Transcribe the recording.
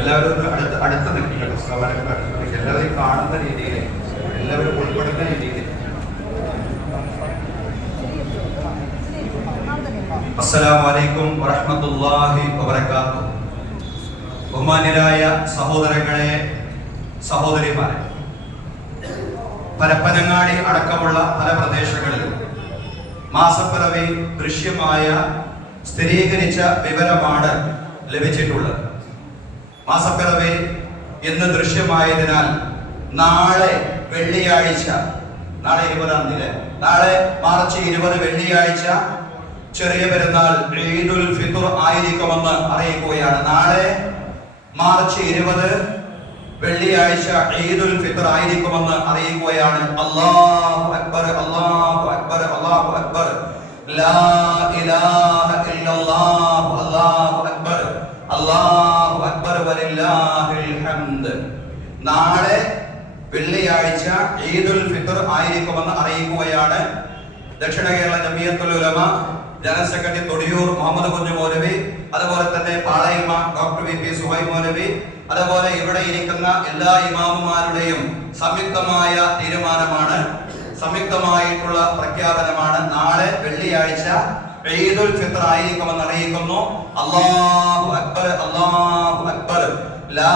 എല്ലാവരും അടുത്ത് നിൽക്കുക, പുസ്തകങ്ങളൊക്കെ അടുത്ത് നിൽക്കുക, എല്ലാവരെയും കാണുന്ന രീതിയിൽ, എല്ലാവരും ഉൾപ്പെടുന്ന രീതിയിൽ. അസ്സലാമു അലൈക്കും വറഹ്മത്തുള്ളാഹി വബറകാതുഹു. ബഹുമാന്യരായ സഹോദരങ്ങളെ, സഹോദരിമാരെ, പരപ്പനങ്ങാടി അടക്കമുള്ള പല പ്രദേശങ്ങളിലും മാസപ്പിറവി ദൃശ്യമായ സ്ഥിരീകരിച്ച വിവരമാണ് ലഭിച്ചിട്ടുള്ളത്. മാസപ്പിറവി ഇന്ന് ദൃശ്യമായതിനാൽ നാളെ വെള്ളിയാഴ്ച, നാളെ 20-ാം തീയതി, നാളെ മാർച്ച് 20 വെള്ളിയാഴ്ച ചെറിയ പെരുന്നാൾ ഈദുൽ ഫിത്ർ ആയിരിക്കുമെന്ന് അറിയിക്കുകയാണ്. നാളെ മാർച്ച് 20 വെള്ളിയാഴ്ച ഈദുൽ ഫിത്ർ ആയിരിക്കുമെന്ന് അറിയിക്കുകയാണ്. അല്ലാഹു അക്ബർ, അല്ലാഹു അക്ബർ, അല്ലാഹു അക്ബർ, ലാ ഇലാഹ ഇല്ലല്ലാഹ്, അല്ലാഹു അക്ബർ, അല്ലാഹു അക്ബർ വലില്ലാഹിൽ ഹംദ്. നാളെ വെള്ളിയാഴ്ച ഈദുൽ ഫിത്ർ ആയിരിക്കുമെന്ന് അറിയിക്കുകയാണ്. ദക്ഷിണ കേരള ജമിയത്തുൽ ഉലമ ജനറൽ സെക്രട്ടറി തൊടിയൂർ മുഹമ്മദ് കുഞ്ഞു മൗലവി, അതുപോലെ തന്നെ പാളയമ്മ ഡോക്ടർ വി പി സുഹൈബ് മൗലവി, അതുപോലെ ഇവിടെ ഇരിക്കുന്ന എല്ലാ ഇമാമുമാരുടെയും സംയുക്തമായ തീരുമാനമാണ്, സംയുക്തമായിട്ടുള്ള പ്രഖ്യാപനമാണ്. നാളെ വെള്ളിയാഴ്ച ഈദുൽ ഫിത്ർ ആയിരിക്കുമെന്ന് അറിയിക്കുന്നു. അല്ലാഹു അക്ബർ, അല്ലാഹു അക്ബർ, ലാ